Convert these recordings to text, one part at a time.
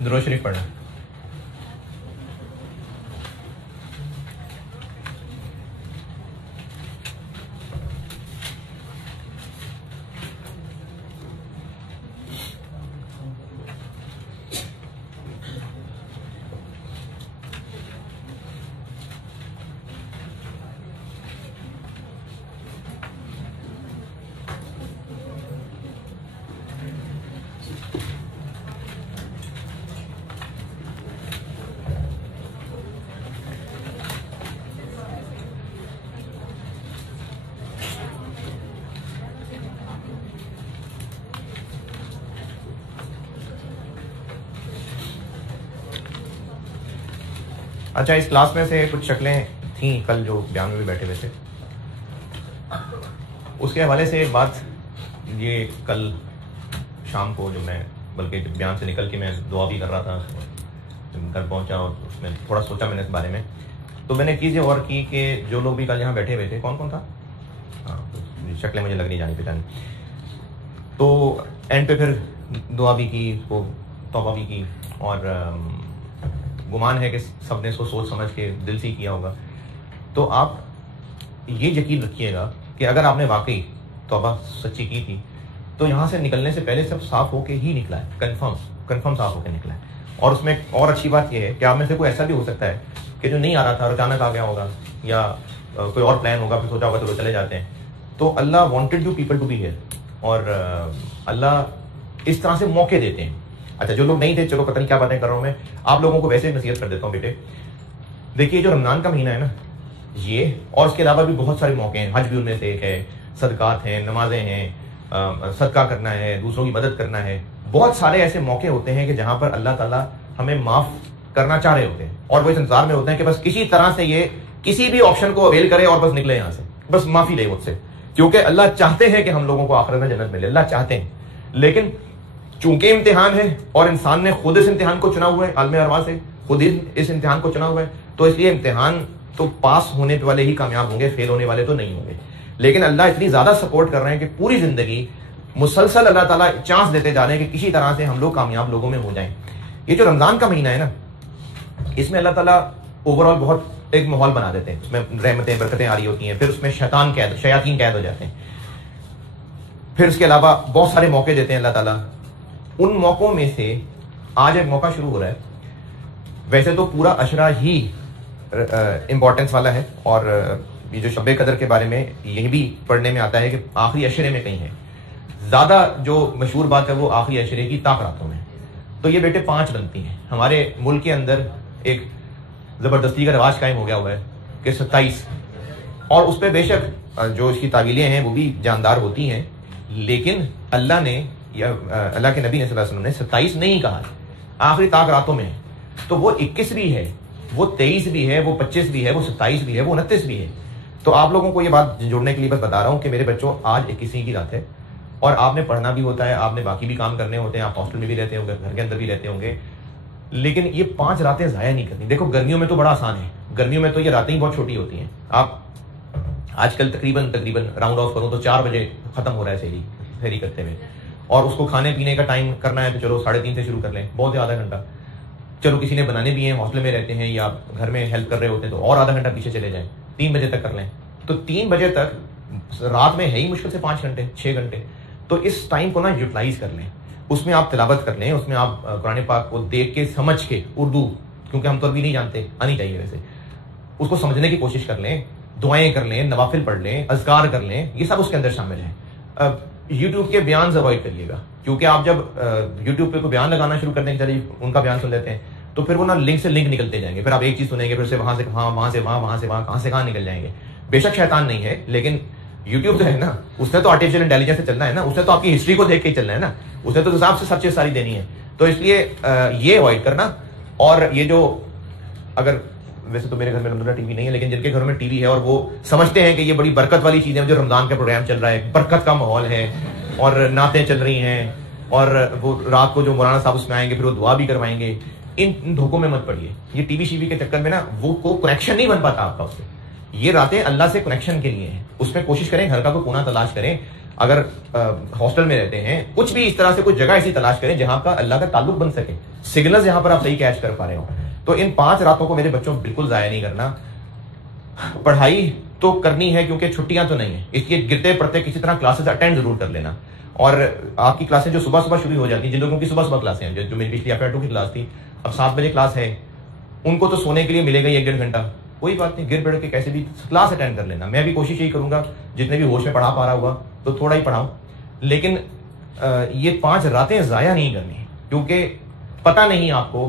दुरूद शरीफ पढ़ना। अच्छा, इस क्लास में से कुछ शक्लें थी कल जो बयान में भी बैठे हुए थे, उसके हवाले से एक बात, ये कल शाम को जो मैं बल्कि बयान से निकल के मैं दुआ भी कर रहा था, घर पहुंचा और उसमें थोड़ा सोचा मैंने इस बारे में, तो मैंने एक चीज़ और की कि जो लोग भी कल यहाँ बैठे हुए थे, कौन कौन था, हाँ शक्लें मुझे लग नहीं जानी पहचानी, तो एंड पे फिर दुआ भी की, उसको तौबा भी की, और गुमान है कि सबने इसको सोच समझ के दिल से ही किया होगा। तो आप ये यकीन रखिएगा कि अगर आपने वाकई तौबा सच्ची की थी तो यहाँ से निकलने से पहले सब साफ होके ही निकला है, कन्फर्म साफ होके निकला है। और उसमें एक और अच्छी बात यह है कि आप में से कोई ऐसा भी हो सकता है कि जो नहीं आ रहा था और अचानक आ गया होगा, या कोई और प्लान होगा, फिर सोचा होगा चलो चले जाते हैं। तो Allah wanted you people to be here, और अल्लाह इस तरह से मौके देते हैं। अच्छा, जो लोग नहीं थे, चलो पता नहीं क्या बातें कर रहा हूँ मैं, आप लोगों को वैसे नसीहत कर देता हूँ बेटे, देखिए जो रमजान का महीना है ना, ये और उसके अलावा भी बहुत सारे मौके हैं, हज भी उनमें से एक है, सदकात हैं, नमाजें हैं, सदका करना है, दूसरों की मदद करना है, बहुत सारे ऐसे मौके होते हैं कि जहां पर अल्लाह ताला हमें माफ करना चाह रहे होते हैं, और वो इस इंतजार में होते हैं कि बस किसी तरह से ये किसी भी ऑप्शन को अवेल करे और बस निकले यहाँ से, बस माफी ले मुझसे, क्योंकि अल्लाह चाहते हैं कि हम लोगों को आखिरत में जन्नत मिले, अल्लाह चाहते हैं। लेकिन चूंकि इम्तिहान है और इंसान ने खुद इस इम्तिहान को चुना हुआ है, आलम अरवा से खुद इस इम्तिहान को चुना हुआ है, तो इसलिए इम्तिहान तो पास होने वाले ही कामयाब होंगे, फेल होने वाले तो नहीं होंगे। लेकिन अल्लाह इतनी ज्यादा सपोर्ट कर रहे हैं कि पूरी जिंदगी मुसलसल अल्लाह ताला चांस देते जा रहे हैं कि किसी तरह से हम लोग कामयाब लोगों में हो जाएं। ये जो रमजान का महीना है ना, इसमें अल्लाह ताला ओवरऑल बहुत एक माहौल बना देते हैं, उसमें रहमतें बरकतें आ रही होती हैं, फिर उसमें शयातीन कैद हो जाते हैं, फिर उसके अलावा बहुत सारे मौके देते हैं अल्लाह ताला। उन मौकों में से आज एक मौका शुरू हो रहा है, वैसे तो पूरा अशरा ही इंपॉर्टेंस वाला है, और ये जो शब कदर के बारे में यही भी पढ़ने में आता है कि आखिरी अशरे में कहीं है, ज्यादा जो मशहूर बात है वो आखिरी अशरे की ताक रातों में। तो ये बेटे 5 बनती हैं। हमारे मुल्क के अंदर एक जबरदस्ती का रिवाज कायम हो गया हुआ है कि 27, और उस पर बेशक जो इसकी तावीलें हैं वो भी जानदार होती हैं, लेकिन अल्लाह ने या अल्लाह के नबी सल्लल्लाहु अलैहि वसल्लम ने 27 नहीं कहा, आखिरी ताक रातों में। तो वो 21 भी है, वो 23 भी है, वो 25 भी है, वो 27 भी है, वो 29 भी है। तो आप लोगों को ये बात जोड़ने के लिए बस बता रहा हूँ कि मेरे बच्चों, आज 21वीं की रात है, और आपने पढ़ना भी होता है, आपने बाकी भी काम करने होते हैं, आप हॉस्टल में भी रहते होंगे, घर के अंदर भी रहते होंगे, लेकिन ये 5 रातें जाया नहीं करनी। देखो गर्मियों में तो बड़ा आसान है, गर्मियों में तो ये रातें ही बहुत छोटी होती हैं। आप आजकल तकरीबन राउंड ऑफ करूँ तो 4 बजे खत्म हो रहा है सहरी करते हुए, और उसको खाने पीने का टाइम करना है तो चलो 3:30 से शुरू कर लें, बहुत है आधा घंटा। चलो किसी ने बनाने भी है, हॉस्टल में रहते हैं या घर में हेल्प कर रहे होते हैं, तो और आधा घंटा पीछे चले जाएं, 3 बजे तक कर लें। तो 3 बजे तक रात में है ही मुश्किल से 5 घंटे 6 घंटे, तो इस टाइम को ना यूटिलाइज कर लें। उसमें आप तिलावत कर लें, उसमें आप कुरान पाक को देख के समझ के, उर्दू क्योंकि हम तो अभी नहीं जानते, आनी चाहिए वैसे, उसको समझने की कोशिश कर लें, दुआएं कर लें, नवाफिल पढ़ लें, अज़कार कर लें, ये सब उसके अंदर शामिल है। यूट्यूब के बयान अवॉइड करिएगा, क्योंकि आप जब यूट्यूब पे कोई बयान लगाना शुरू करने के चलिए उनका बयान सुन लेते हैं, तो फिर वो ना लिंक से लिंक निकलते जाएंगे, फिर आप एक चीज सुनेंगे, फिर से वहां से वहां, वहां से वहां, वहां से वहां, कहां से कहां निकल जाएंगे। बेशक शैतान नहीं है, लेकिन यूट्यूब जो है ना, उसने तो आर्टिफिशियल इंटेलिजेंस से चलना है ना, उसने तो आपकी हिस्ट्री को देख के चलना है ना, उसने तो हिसाब से सब चीज सारी देनी है। तो इसलिए ये अवॉइड करना। और ये जो, अगर वैसे तो मेरे घर में अलहमदुलिल्लाह टीवी नहीं है, लेकिन जिनके घरों में टीवी है और वो समझते हैं कि ये बड़ी बरकत वाली चीज है, जो रमजान का प्रोग्राम चल रहा है, बरकत का माहौल है और नातें चल रही हैं, और वो रात को जो मौलाना साहब उसमें आएंगे फिर वो दुआ भी करवाएंगे, इन धोखों में मत पड़िए। ये टीवी शीवी के चक्कर में ना वो को कनेक्शन नहीं बन पाता आपका उससे। ये रातें अल्लाह से कनेक्शन के लिए हैं, उसमें कोशिश करें, घर का कोई कोना तलाश करें, अगर हॉस्टल में रहते हैं, कुछ भी इस तरह से कुछ जगह ऐसी तलाश करें जहां का अल्लाह का ताल्लुक बन सके, सिग्नल्स यहां पर आप सही कैच कर पा रहे हो। तो इन 5 रातों को मेरे बच्चों बिल्कुल जाया नहीं करना। पढ़ाई तो करनी है क्योंकि छुट्टियां तो नहीं है, इसलिए गिरते पड़ते किसी तरह क्लासेस अटेंड जरूर कर लेना। और आपकी क्लासें जो सुबह सुबह शुरू हो जाती हैं, जिन लोगों की सुबह सुबह क्लासें हैं, जो मेरी पिछली FY2 की क्लास थी, अब 7 बजे क्लास है, उनको तो सोने के लिए मिलेगा ही 1-1.5 घंटा, कोई बात नहीं, गिर बैठ के कैसे भी क्लास अटेंड कर लेना। मैं भी कोशिश यही करूंगा जितने भी होश में पढ़ा पा रहा हुआ तो थोड़ा ही पढ़ाऊं, लेकिन ये 5 रातें जाया नहीं करनी, क्योंकि पता नहीं आपको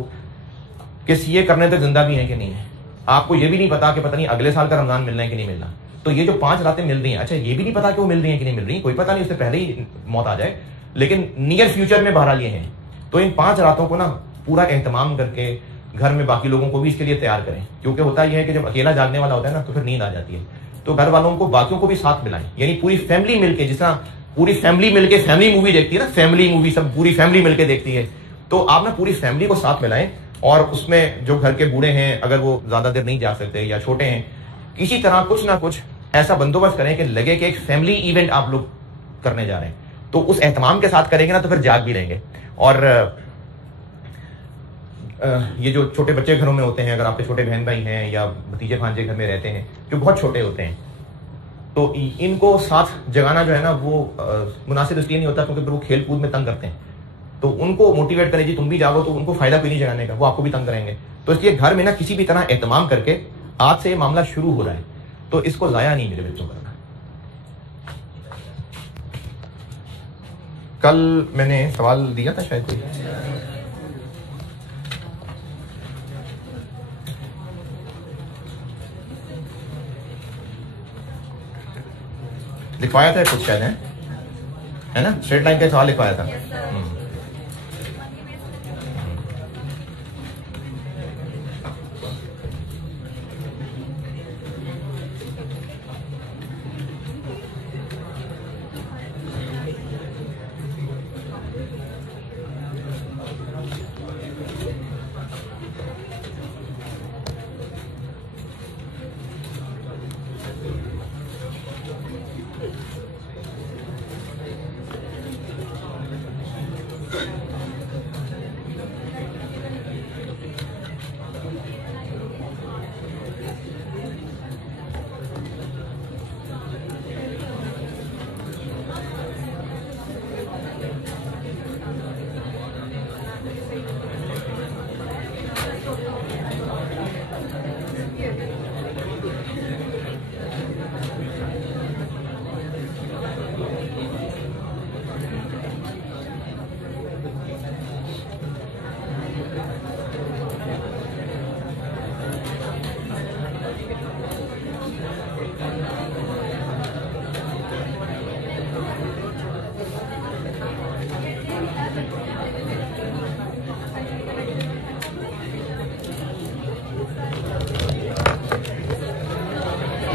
कि सीए करने तक जिंदा भी है कि नहीं है। आपको ये भी नहीं पता कि पता नहीं अगले साल का रमजान मिलना है कि नहीं मिलना। तो ये जो 5 रातें मिल रही हैं, अच्छा ये भी नहीं पता कि वो मिल रही हैं कि नहीं मिल रही, कोई पता नहीं, उससे पहले ही मौत आ जाए, लेकिन नियर फ्यूचर में बहरहाल ये हैं। तो इन 5 रातों को ना पूरा एहतमाम करके घर में बाकी लोगों को भी इसके लिए तैयार करें, क्योंकि होता यह है कि जब अकेला जागने वाला होता है ना तो फिर नींद आ जाती है। तो घर वालों को बाकियों को भी साथ मिलाएं, यानी पूरी फैमिली मिलके, जिस तरह पूरी फैमिली मिलके फैमिली मूवी देखती है ना, फैमिली मूवी सब पूरी फैमिली मिलके देखती है, तो आप ना पूरी फैमिली को साथ मिलाएं। और उसमें जो घर के बूढ़े हैं, अगर वो ज्यादा देर नहीं जा सकते या छोटे हैं, किसी तरह कुछ ना कुछ ऐसा बंदोबस्त करें कि लगे कि एक फैमिली इवेंट आप लोग करने जा रहे हैं। तो उस एहतमाम के साथ करेंगे ना तो फिर जाग भी रहेंगे। और ये जो छोटे बच्चे घरों में होते हैं, अगर आपके छोटे बहन भाई हैं या भतीजे भांजे घर में रहते हैं जो बहुत छोटे होते हैं, तो इनको साथ जगाना जो है ना वो मुनासिब इसलिए नहीं होता क्योंकि फिर वो खेल कूद में तंग करते हैं। तो उनको मोटिवेट करें, जी तुम भी जागो, तो उनको फायदा कोई नहीं जगाने का, वो आपको भी तंग करेंगे। तो इसलिए घर में ना किसी भी तरह एहतमाम करके, आज से ये मामला शुरू हो रहा है तो इसको जाया नहीं मेरे बच्चों करना। कल मैंने सवाल दिया था शायद कोई, लिखवाया था कुछ शायद, है ना, स्ट्रेट लाइन का सवाल लिखवाया था।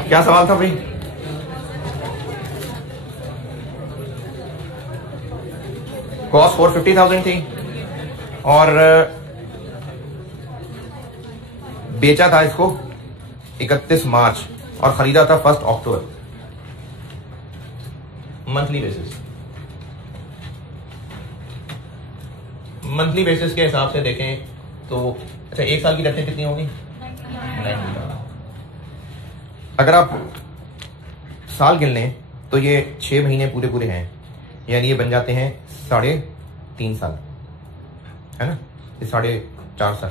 क्या सवाल था भाई? कॉस्ट 450,000 थी और बेचा था इसको 31 मार्च और खरीदा था 1 अक्टूबर। मंथली बेसिस, मंथली बेसिस के हिसाब से देखें तो अच्छा 1 साल की डेटें कितनी होंगी? अगर आप साल गिन लें तो ये 6 महीने पूरे पूरे हैं, यानी ये बन जाते हैं 3.5 साल, है ना, ये 4.5 साल,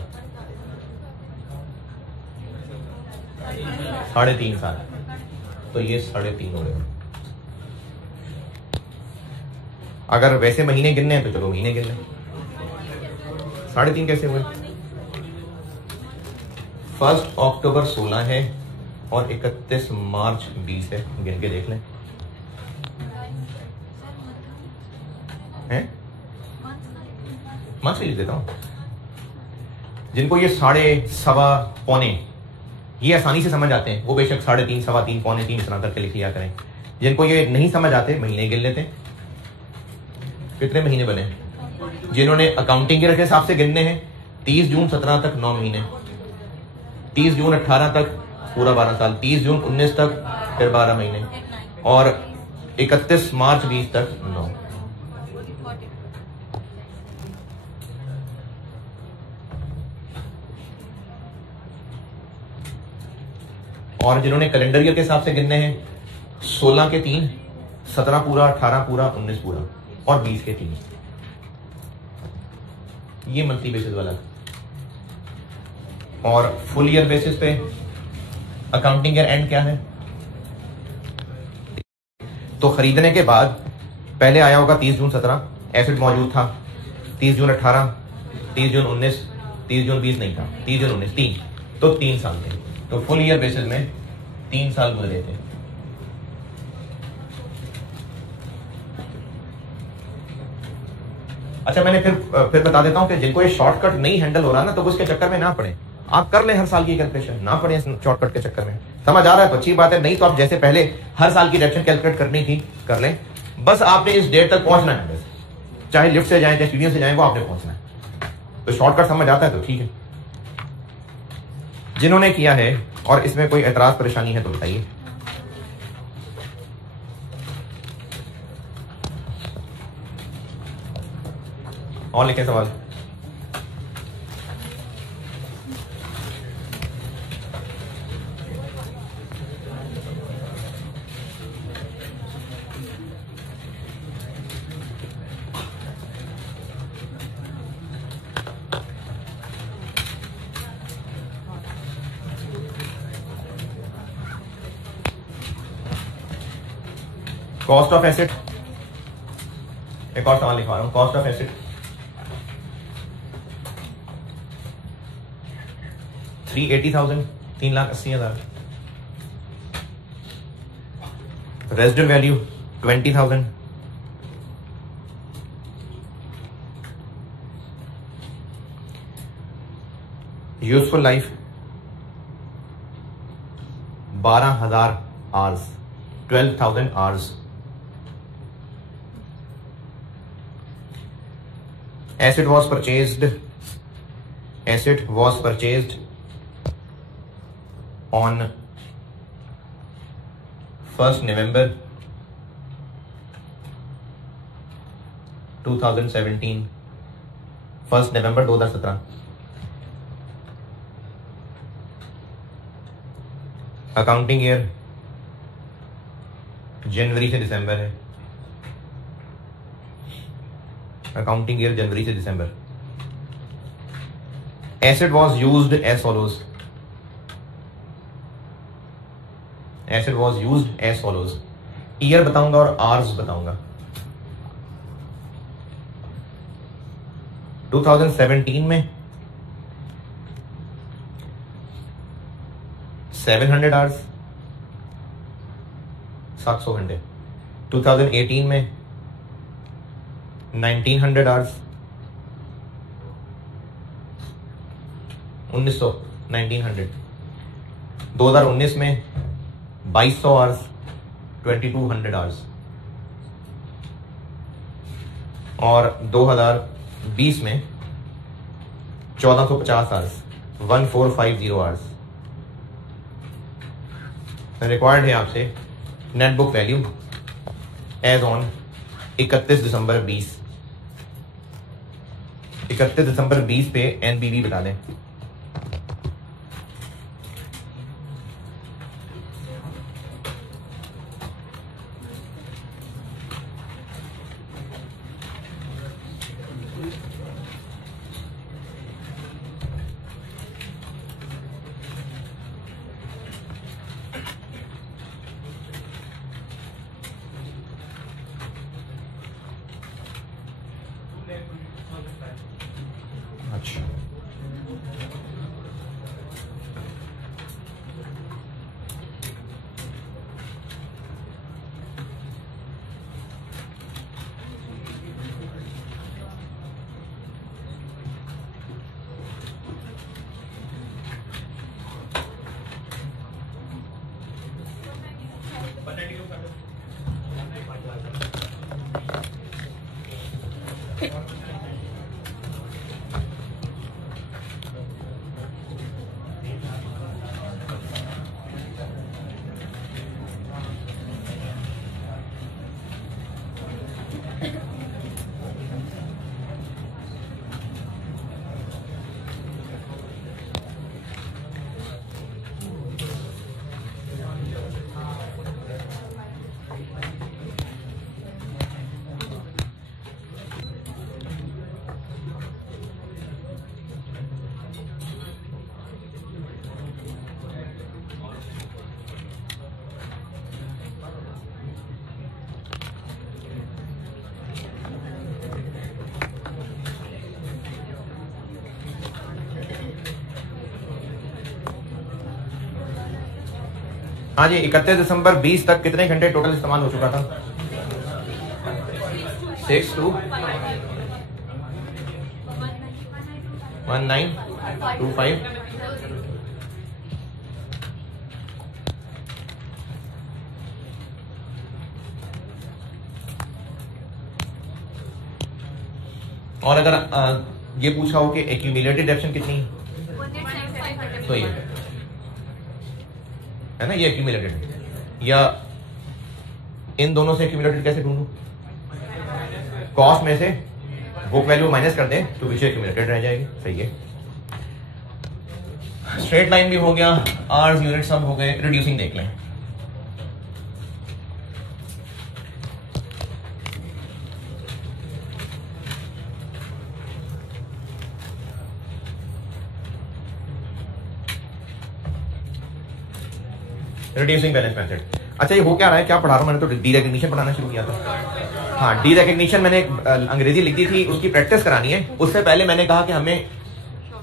3.5 साल, तो ये 3.5 हो गए। अगर वैसे महीने गिनने हैं तो चलो महीने गिन लें, 3.5 कैसे हुए? 1 अक्टूबर 16 है और 31 मार्च 20 है, गिन के देख लें। हैं? मंथ से लिख देता हूं। जिनको ये 3.5 पौने ये आसानी से समझ आते हैं वो बेशक 3.5 सवा 3 पौने 3 इस तरह करके लिख लिया करें। जिनको ये नहीं समझ आते महीने गिन लेते हैं। कितने महीने बने? जिन्होंने अकाउंटिंग के हिसाब से गिनने हैं 30 जून 17 तक 9 महीने, 30 जून 18 तक पूरा 12 साल, 30 जून 19 तक फिर 12 महीने, और 31 मार्च 20 तक 9। और जिन्होंने कैलेंडर ईयर के हिसाब से गिनने हैं 16 के 3, 17 पूरा, 18 पूरा, 19 पूरा और 20 के 3, ये मंथली बेसिस वाला। और फुल ईयर बेसिस पे अकाउंटिंग ईयर एंड क्या है? तो खरीदने के बाद पहले आया होगा 30 जून 17, एसेट मौजूद था। 30 जून 18, 30 जून 19, 30 जून 20 नहीं था, 30 जून 19, 3, तो 3 साल थे। तो फुल ईयर बेसिस में 3 साल गुजरे थे। अच्छा, मैंने फिर बता देता हूं कि जिनको ये शॉर्टकट नहीं हैंडल हो रहा ना, तो उसके चक्कर में ना पड़े। आप कर ले हर साल की कैलकुलेशन, ना पड़े शॉर्टकट के चक्कर में। समझ आ रहा है तो अच्छी बात है, नहीं तो आप जैसे पहले हर साल की डेप्शन कैलकुलेट करनी थी कर लें। बस आपने इस डेट तक पहुंचना है, बस चाहे लिफ्ट से जाए चाहे सीढ़ियों से जाए, वो आपने पहुंचना है। तो शॉर्टकट समझ आता है तो ठीक है। जिन्होंने किया है और इसमें कोई एतराज परेशानी है तो बताइए। और लिखें सवाल। कॉस्ट ऑफ एसेट, एक और सवाल लिखवा रहा हूं। Cost of asset 380,000, 3,80,000। Residual value 20,000। Useful life 12,000 hours, 12,000 hours. Asset was purchased on 1st November 2017, 1st November 2017। Accounting year जनवरी से दिसंबर है। अकाउंटिंग ईयर जनवरी से दिसंबर। Asset was used as follows. Asset was used as follows. Year बताऊंगा और hours बताऊंगा। 2017 में 700 आवर्स, 700 घंटे। 2018 में 1900 आवर्स, 1900। 2019 में 2200 आवर्स, 2200 आवर्स। और 2020 में 1450 आवर्स, 1450 आवर्स। रिक्वायर्ड है आपसे net book value as on 31 December 20। 31 December 20 पे एनपीवी बता दें। अच्छा, हाँ जी, 31 दिसंबर 20 तक कितने घंटे टोटल इस्तेमाल हो चुका था? 6 to 1925। और अगर ये पूछा हो कि एक्यूमुलेटेड डेप्शन कितनी है, तो ये है ना, ये एक्यूमुलेटेड। या इन दोनों से एक्यूमुलेटेड कैसे ढूंढूं? कॉस्ट में से बुक वैल्यू माइनस कर दें तो पीछे एक्यूमुलेटेड रह जाएगी। सही है। स्ट्रेट लाइन भी हो गया, आवर्स यूनिट सब हो गए। रिड्यूसिंग देख लें। Reducing balance method. अच्छा, ये हो क्या रहा है, क्या पढ़ा रहा हूं? मैंने तो डी रिकग्निशन पढ़ाना शुरू किया था। हाँ, डी रिकग्निशन मैंने अंग्रेजी लिख दी थी, उसकी प्रैक्टिस करानी है। उससे पहले मैंने कहा कि हमें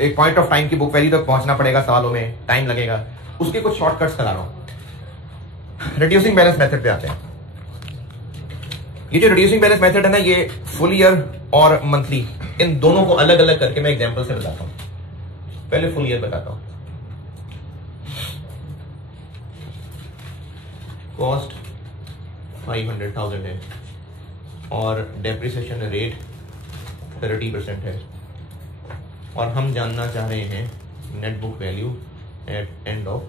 एक पॉइंट ऑफ टाइम की बुक वैल्यू तक पहुंचना पड़ेगा, सालों में टाइम लगेगा। उसके कुछ शॉर्टकट्स करा रहा हूं। रिड्यूसिंग बैलेंस मेथड पे आते हैं। ये जो रिड्यूसिंग बैलेंस मेथड है ना, ये फुल ईयर और मंथली, इन दोनों को अलग अलग करके मैं एग्जांपल से बताता हूं। पहले फुल ईयर बताता हूं। कॉस्ट 500,000 है और डेप्रिसिएशन रेट 30% है, और हम जानना चाह रहे हैं net book value at end of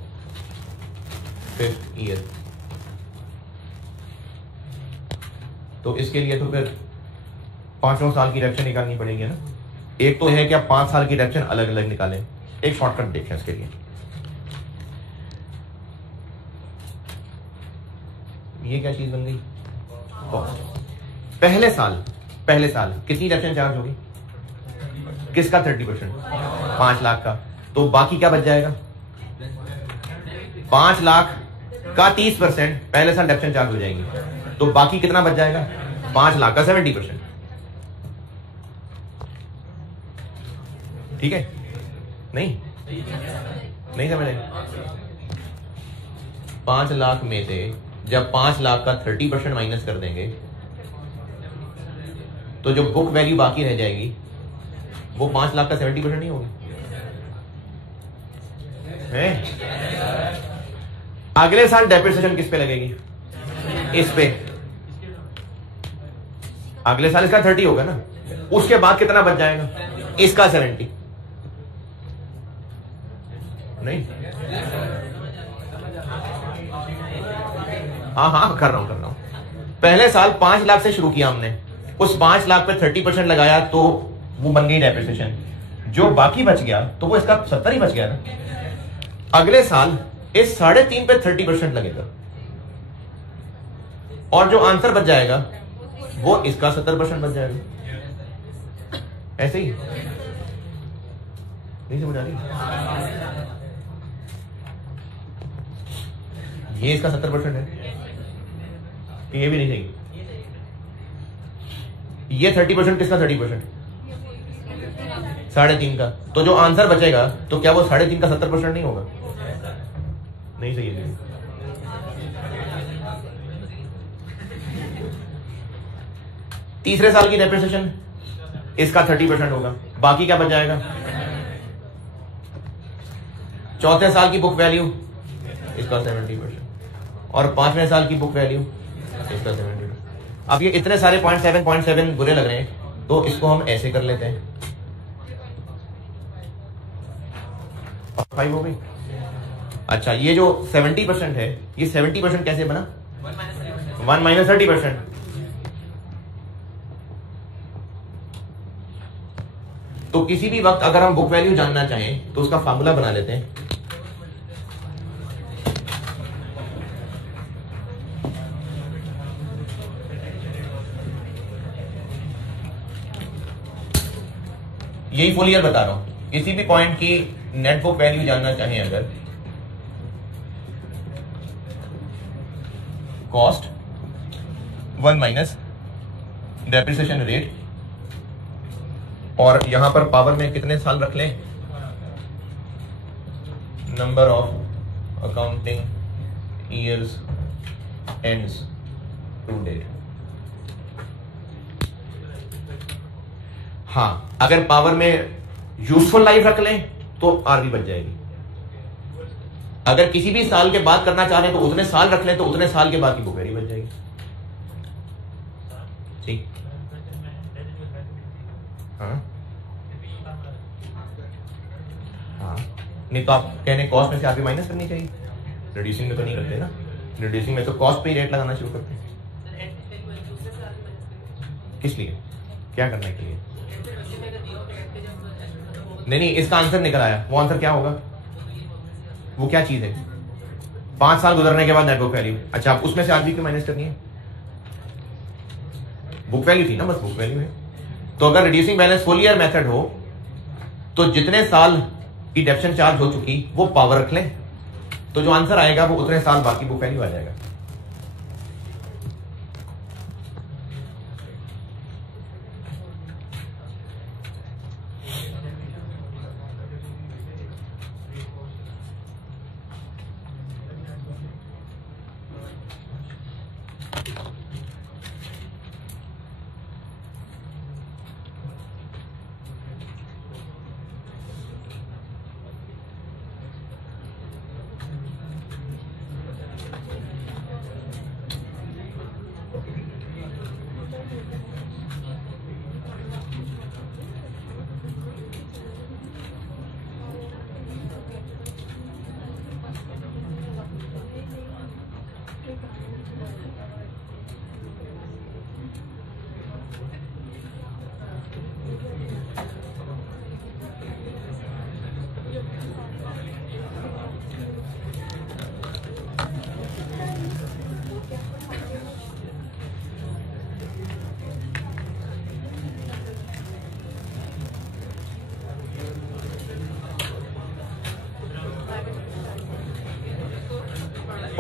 5th year. तो इसके लिए तो फिर 5 साल की डेप्शन निकालनी पड़ेगी ना। एक तो है कि आप 5 साल की डेप्शन अलग अलग निकालें। एक शॉर्टकट देखें इसके लिए। ये क्या चीज बन गई? पहले साल कितनी डेप्शन चार्ज होगी? किसका? 30%, 5 लाख का। तो बाकी क्या बच जाएगा? 5 लाख का 30% पहले साल डेप्शन चार्ज हो जाएगी। तो बाकी कितना बच जाएगा? 5 लाख का 70%। ठीक है? नहीं समझे? 5 लाख में से जब 5 लाख का 30% माइनस कर देंगे तो जो बुक वैल्यू बाकी रह जाएगी वो 5 लाख का 70% नहीं होगी है? अगले साल डेप्रिसिएशन किस पे लगेगी? इस पे। अगले साल इसका 30 होगा ना, उसके बाद कितना बच जाएगा? इसका 70। नहीं, हाँ कर रहा हूं। पहले साल 5 लाख से शुरू किया हमने, उस 5 लाख पे 30% लगाया तो वो बन गई डेप्रिसिएशन। जो बाकी बच गया तो वो इसका 70 ही बच गया ना। अगले साल इस 3.5 पे 30% लगेगा और जो आंसर बच जाएगा वो इसका 70% बच जाएगा। ऐसे ही नहीं समझ आ रही? ये इसका 70% है, ये भी नहीं सही। ये 30%, किसका 30%? 3.5 का। तो जो आंसर बचेगा तो क्या वो 3.5 का 70% नहीं होगा? नहीं सही है। तीसरे साल की डेप्रिसिएशन इसका 30% होगा, बाकी क्या बच जाएगा? चौथे साल की बुक वैल्यू इसका 70% और 5वें साल की बुक वैल्यू इसका 70%। अब ये इतने सारे 0.7 बुरे लग रहे हैं तो इसको हम ऐसे कर लेते हैं। 5 हो गई। अच्छा, ये जो 70% है, ये 70% कैसे बना? 1 माइनस 30%। तो किसी भी वक्त अगर हम बुक वैल्यू जानना चाहें तो उसका फार्मूला बना लेते हैं। यही फुल ईयर बता रहा हूं। किसी भी पॉइंट की नेट बुक वैल्यू जानना चाहें अगर, कॉस्ट 1 माइनस डेप्रिसिएशन रेट, और यहां पर पावर में कितने साल रख लें? Number of accounting years ends to date. हाँ, अगर पावर में यूजफुल लाइफ रख लें तो आरवी बच जाएगी। अगर किसी भी साल के बाद करना चाह रहे हैं तो उतने साल रख लें तो उतने साल के बाद की बुक वैल्यू बच जाएगी। ठीक। हाँ हाँ, नहीं तो आप कहने कॉस्ट में से आगे माइनस करनी चाहिए। रिड्यूसिंग में तो नहीं करते ना, रिड्यूसिंग में तो कॉस्ट पे ही रेट लगाना शुरू करते हैं। किस लिए, क्या करने के लिए? नहीं, इसका आंसर निकल आया। वो आंसर क्या होगा? वो क्या चीज है? 5 साल गुजरने के बाद नेट बुक वैल्यू। अच्छा, आप उसमें से आरबी क्यों माइनस करनी है? बुक वैल्यू थी ना, बस बुक वैल्यू है। तो अगर reducing balance full year method हो तो जितने साल की डेप्शन चार्ज हो चुकी वो पावर रख लें, तो जो आंसर आएगा वो उतने साल बाकी बुक वैल्यू आ जाएगा।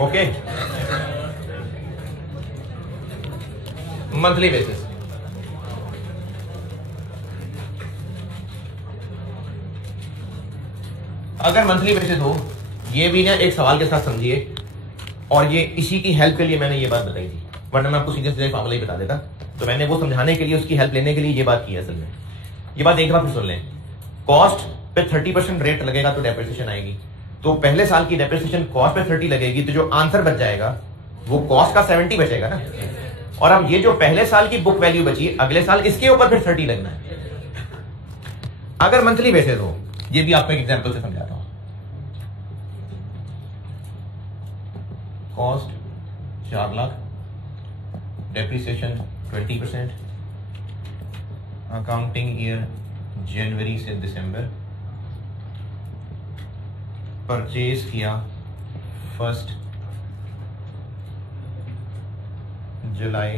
Okay, monthly basis. अगर मंथली बेसिस हो, ये भी ना एक सवाल के साथ समझिए, और ये इसी की हेल्प के लिए मैंने ये बात बताई थी, वरना मैं आपको सीधे सीधे फार्मूला ही बता देता। तो मैंने वो समझाने के लिए, उसकी हेल्प लेने के लिए ये बात की है। असल में ये बात एक बार फिर सुन लें। कॉस्ट पे 30% रेट लगेगा तो डेप्रिसिएशन आएगी। तो पहले साल की डेप्रिसिएशन कॉस्ट पे 30 लगेगी, तो जो आंसर बच जाएगा वो कॉस्ट का 70 बचेगा ना। और अब ये जो पहले साल की बुक वैल्यू बची, अगले साल इसके ऊपर फिर 30 लगना है। अगर मंथली बेसिस हो, ये भी आपको एक एग्जांपल से समझाता हूं। Cost 4 lakh, depreciation 20%, accounting year जनवरी से दिसंबर, परचेज किया 1 जुलाई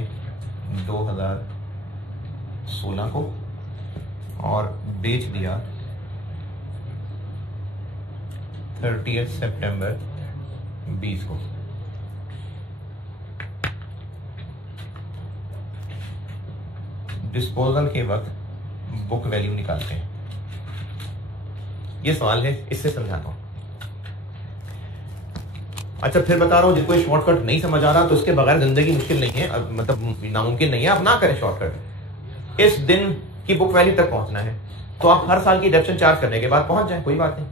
2016 को और बेच दिया 30 सितंबर 20 को। डिस्पोजल के वक्त बुक वैल्यू निकालते हैं। ये सवाल है, इससे समझाता हूं। अच्छा, फिर बता रहा हूं, जिनको शॉर्टकट नहीं समझ आ रहा तो इसके बगैर जिंदगी मुश्किल नहीं है, मतलब नामुमकिन नहीं है। आप ना करें शॉर्टकट। इस दिन की बुक वैल्यू तक पहुंचना है तो आप हर साल की डेप्शन चार्ज करने के बाद पहुंच जाए, कोई बात नहीं।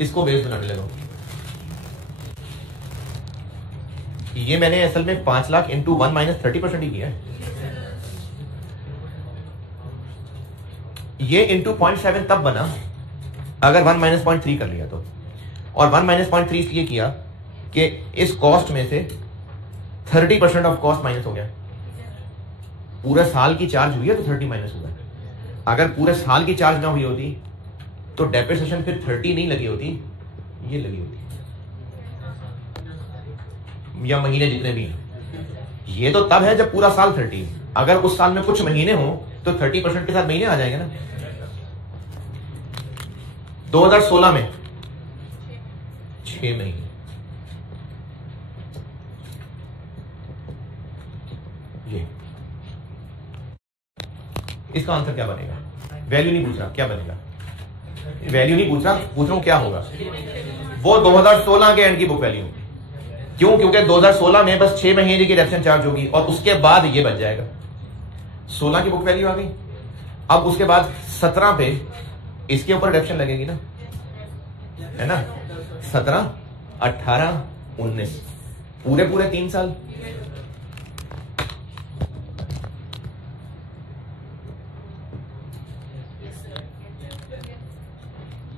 इसको बेस बनाने लगा। ये मैंने असल में 5 लाख इंटू 1 माइनस 30% ही किया है। ये इंटू 0.7 तब बना अगर 1 माइनस 0.3 कर लिया तो, और 1 माइनस 0.3 इसलिए किया कि इस कॉस्ट में से 30% ऑफ कॉस्ट माइनस हो गया। पूरे साल की चार्ज हुई है तो 30 माइनस हुआ। अगर पूरे साल की चार्ज ना हुई होती तो डेप्रिसिएशन फिर 30 नहीं लगी होती, ये लगी होती, या महीने जितने भी हैं। ये तो तब है जब पूरा साल 30। अगर उस साल में कुछ महीने हो तो 30% के साथ महीने आ जाएंगे ना। 2016 में 6 महीने, इसका आंसर क्या बनेगा? वैल्यू नहीं पूछ रहा, क्या बनेगा? वैल्यू नहीं पूछ रहा, पूछ रहा हूं क्या होगा। वो 2016 के एंड की बुक वैल्यू। क्यों? क्योंकि 2016 में बस 6 महीने की रिडक्शन चार्ज होगी और उसके बाद ये बच जाएगा। 16 की बुक वैल्यू आ गई, अब उसके बाद 17 पे इसके ऊपर रिडक्शन लगेगी ना, है ना। 17, 18, 19, पूरे 3 साल।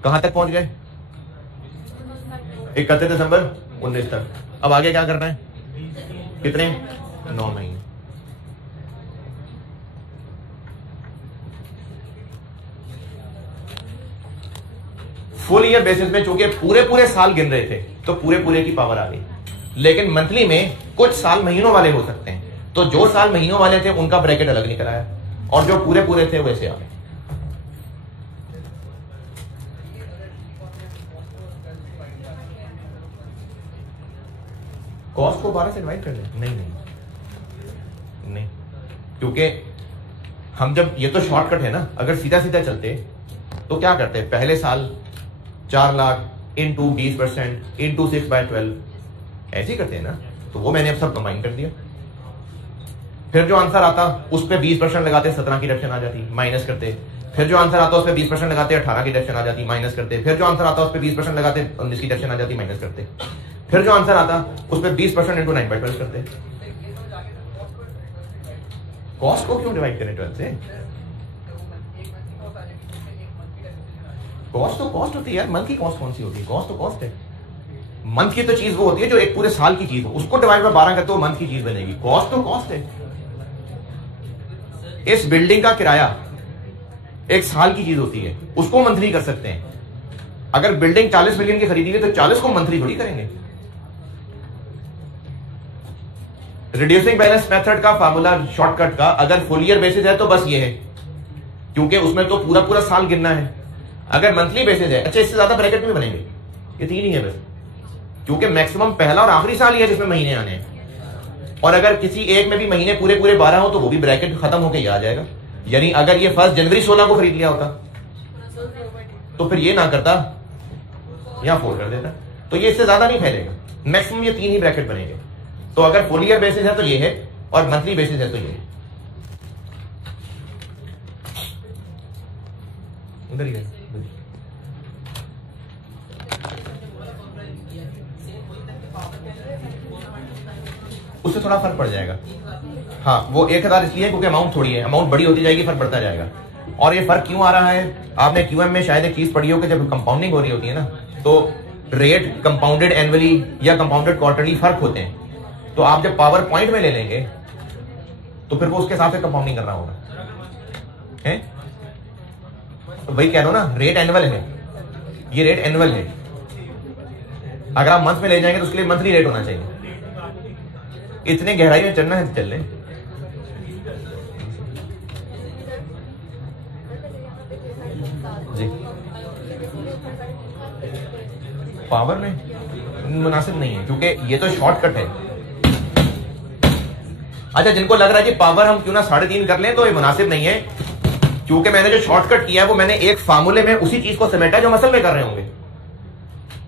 कहां तक पहुंच गए? 31 दिसंबर 19 तक। अब आगे क्या करना है? कितने? 9 महीने। फुल ईयर बेसिस में चूंकि पूरे साल गिन रहे थे तो पूरे की पावर आ गई, लेकिन मंथली में कुछ साल महीनों वाले हो सकते हैं, तो जो साल महीनों वाले थे उनका ब्रैकेट अलग निकल आया और जो पूरे थे वैसे आ गए। कॉस्ट को 12 से डिवाइड कर दें? नहीं, क्योंकि हम जब, ये तो शॉर्टकट है ना, अगर सीधा चलते तो क्या करते? पहले साल 4 लाख इंटू 20% इंटू 6/12 ऐसे ही करते हैं ना। तो वो मैंने अब सब कंबाइन कर दिया, फिर जो आंसर आता उस पर 20% लगाते, 17 की रिडक्शन आ जाती, माइनस करते। फिर जो आंसर आता उस पर 20% लगाते, 18 की रिडक्शन आ जाती, माइनस करते। फिर जो आंसर आता उस पर 20% लगाते, 19 की रिडक्शन आ जाती, माइनस करते। फिर जो आंसर आता उस पर 20% इंटू 9/12 करते। कॉस्ट को क्यों डिवाइड करें 12 से? कॉस्ट तो कॉस्ट होती है यार, मंथ की कॉस्ट कौन सी होती है? कॉस्ट तो कॉस्ट है। मंथ की तो चीज वो होती है जो एक पूरे साल की चीज हो, उसको डिवाइड बाय 12 करते हो मंथ की चीज बनेगी। कॉस्ट तो कॉस्ट है। इस बिल्डिंग का किराया एक साल की चीज होती है, उसको मंथली कर सकते हैं। अगर बिल्डिंग 40 मिलियन की खरीदी है तो 40 को मंथली थोड़ी करेंगे। रिड्यूसिंग बैलेंस मेथड का फार्मूला शॉर्टकट का अगर फुल ईयर बेसिस है तो बस ये है, क्योंकि उसमें तो पूरा साल गिनना है। अगर मंथली बेसिस है, अच्छा इससे ज्यादा ब्रैकेट में बनेंगे, ये 3 ही है बस, क्योंकि मैक्सिमम पहला और आखिरी साल ही है जिसमें महीने आने हैं। और अगर किसी एक में भी महीने पूरे 12 हो तो वो भी ब्रैकेट खत्म होकर ही आ जाएगा। यानी अगर ये 1 जनवरी 16 को खरीद लिया होता तो फिर ये ना करता, यहां 4 कर देता, तो ये इससे ज्यादा नहीं फैलेगा। मैक्सिमम ये 3 ही ब्रैकेट बनेंगे। तो अगर फुल ईयर बेसिस है तो ये है और मंथली बेसिस है तो ये है। उधर ही है, उससे थोड़ा फर्क पड़ जाएगा। हाँ, वो 1000 इसलिए क्योंकि अमाउंट थोड़ी है, अमाउंट बड़ी होती जाएगी, फर्क पड़ता जाएगा। और ये फर्क क्यों आ रहा है? आपने क्यूएम में शायद एक चीज पढ़ी हो कि जब कंपाउंडिंग हो रही होती है ना, तो रेट कंपाउंडेड एनुअली या कंपाउंडेड क्वार्टरली फर्क होते हैं। तो आप जब पावर पॉइंट में ले लेंगे तो फिर वो उसके हिसाब से कंपाउंडिंग करना होगा, है? तो वही कह रहा हूं ना, रेट एनुअल है, ये रेट एनुअल है। अगर आप मंथ में ले जाएंगे तो उसके लिए मंथली रेट होना चाहिए। इतने गहराई में चलना है तो चल लें। जी, पावर में मुनासिब नहीं है क्योंकि ये तो शॉर्टकट है। अच्छा, जिनको लग रहा है कि पावर हम क्यों ना 3.5 कर लें, तो ये मुनासिब नहीं है, क्योंकि मैंने जो शॉर्टकट किया है वो मैंने एक फार्मूले में उसी चीज को समेटा जो मसल में कर रहे होंगे।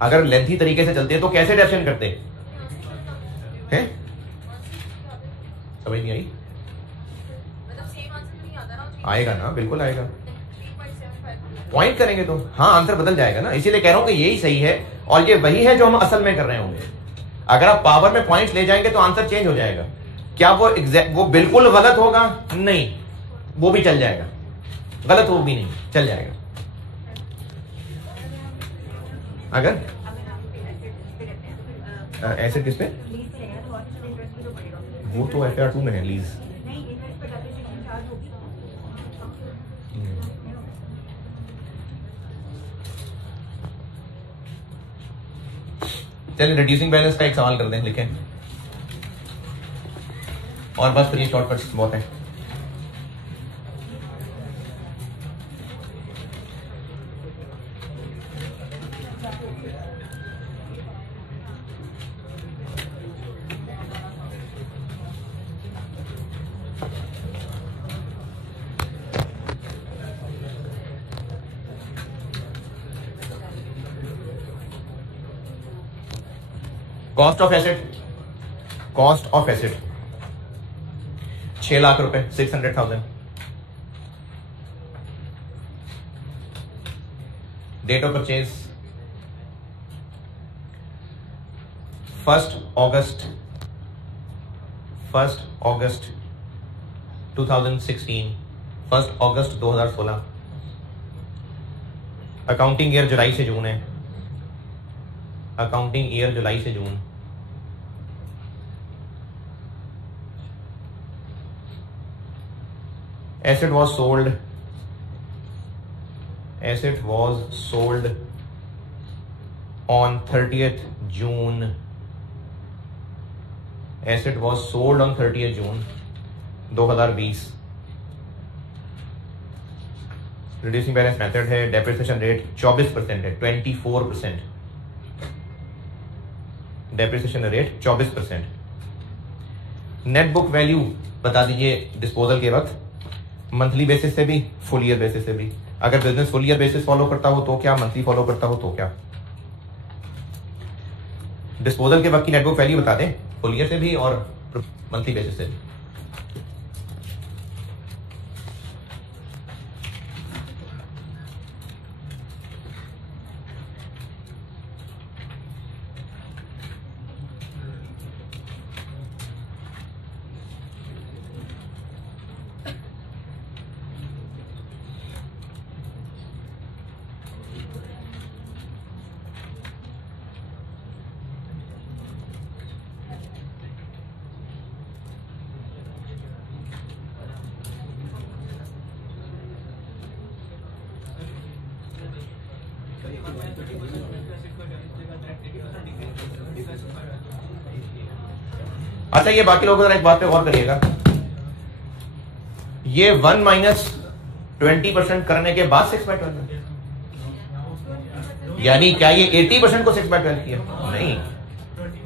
अगर लेंथी तरीके से चलते हैं तो कैसे डेफिनेशन करते हैं? समझ नहीं आई? आएगा ना, बिल्कुल आएगा। पॉइंट करेंगे तो हाँ, आंसर बदल जाएगा ना। इसीलिए कह रहा हूं कि यही सही है और ये वही है जो हम असल में कर रहे होंगे। अगर आप पावर में पॉइंट्स ले जाएंगे तो आंसर चेंज हो जाएगा। क्या वो बिल्कुल गलत होगा? नहीं, वो भी चल जाएगा। गलत वो भी नहीं, चल जाएगा। अगर एसेट किस पे? वो तो FR2 में है, लीज। चलिए रिड्यूसिंग बैलेंस का एक सवाल कर दें, लिखें, और बस फिर ये शॉर्टकट्स बहुत है। कॉस्ट ऑफ एसेट 6 लाख रुपए, 600,000। डेट ऑफ परचेज 1 अगस्त 2016, 1 अगस्त 2016। अकाउंटिंग ईयर जुलाई से जून है, अकाउंटिंग ईयर जुलाई से जून। Asset was sold on 30th June. Asset was sold on 30th June 2020। Reducing balance method है, डेप्रिसिएशन रेट 24% है, 24%। Depreciation rate 24%। Net book value बता दीजिए डिस्पोजल के वक्त, मंथली बेसिस से भी, फुल ईयर बेसिस से भी। अगर business full year basis follow करता हो तो क्या, मंथली फॉलो करता हो तो क्या। डिस्पोजल के वक्त की नेट बुक वैल्यू बता दें, फुल ईयर से भी और मंथली बेसिस से भी। अच्छा, ये बाकी लोग एक बात पे गौर करिएगा, ये 1 माइनस 20% करने के बाद 6/12 है, यानी क्या ये 80% को 6/12 किया? नहीं,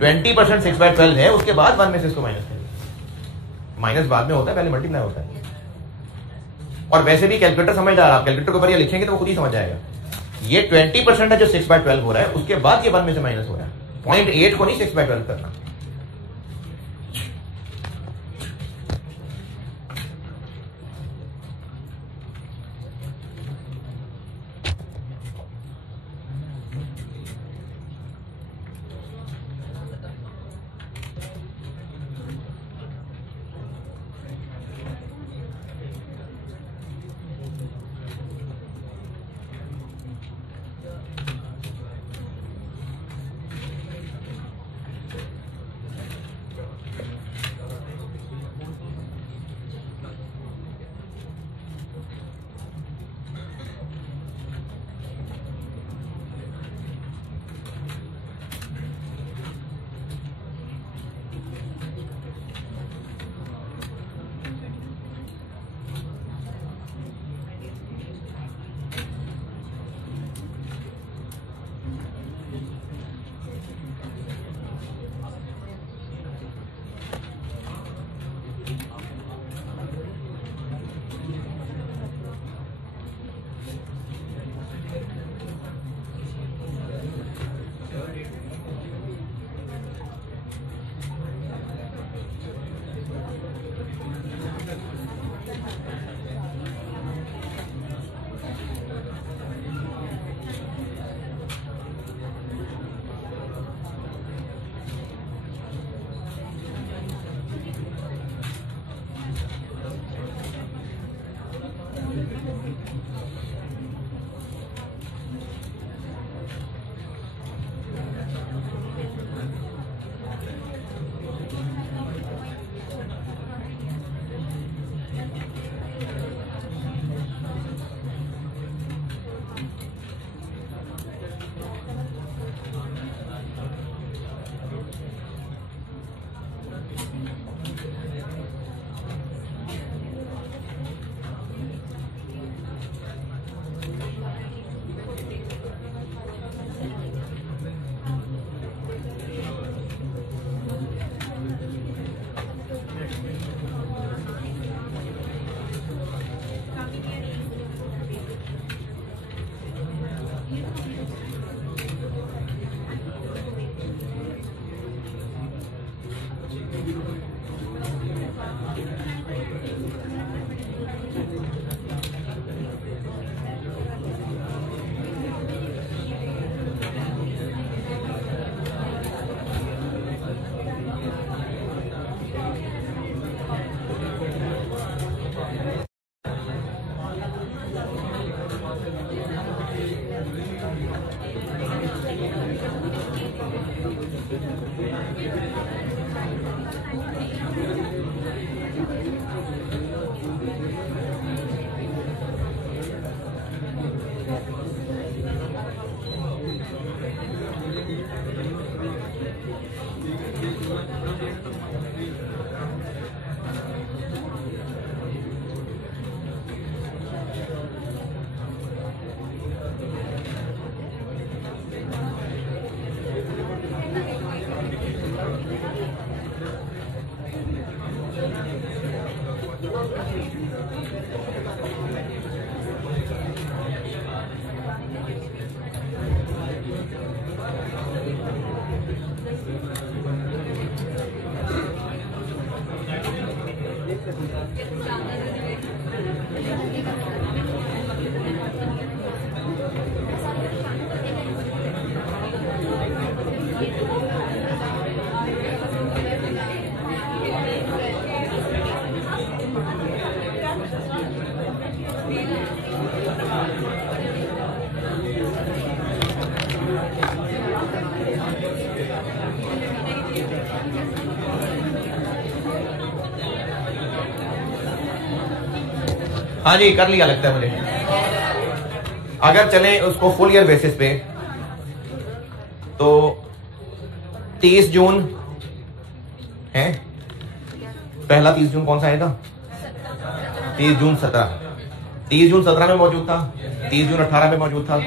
20% 6/12 है, उसके बाद 1 में से इसको माइनस करें। माइनस बाद में होता है, पहले मल्टीप्लाई होता है। और वैसे भी कैलकुलेटर समझदार, आप कैलकुलेटर के ऊपर ये लिखेंगे तो वो खुद ही समझ जाएगा। ये 20% है जो 6/12 हो रहा है, उसके बाद ये 1 में से माइनस हो रहा है। 0.8 को नहीं 6/12 करना। हाँ जी कर लिया लगता है मुझे। अगर चलें उसको फुल ईयर बेसिस पे तो 30 जून है, पहला 30 जून कौन सा आएगा? 30 जून 17। 30 जून 17 में मौजूद था, 30 जून 18 में मौजूद था,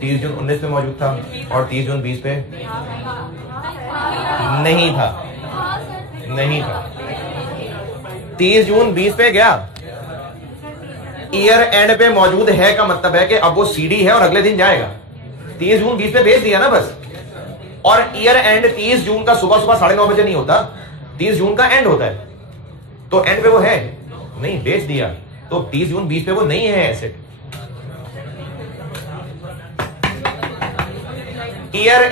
30 जून 19 में मौजूद था और 30 जून 20 पे नहीं था। नहीं था। 30 जून 20 पे गया, ईयर एंड पे मौजूद है का मतलब है कि अब वो सीडी है और अगले दिन जाएगा। 30 जून 20 पे भेज दिया ना बस। और ईयर एंड 30 जून का सुबह 9:30 बजे नहीं होता, 30 जून का एंड होता है। तो एंड पे वो है नहीं, बेच दिया। तो 30 जून 20 पे वो नहीं है एसेट। ईयर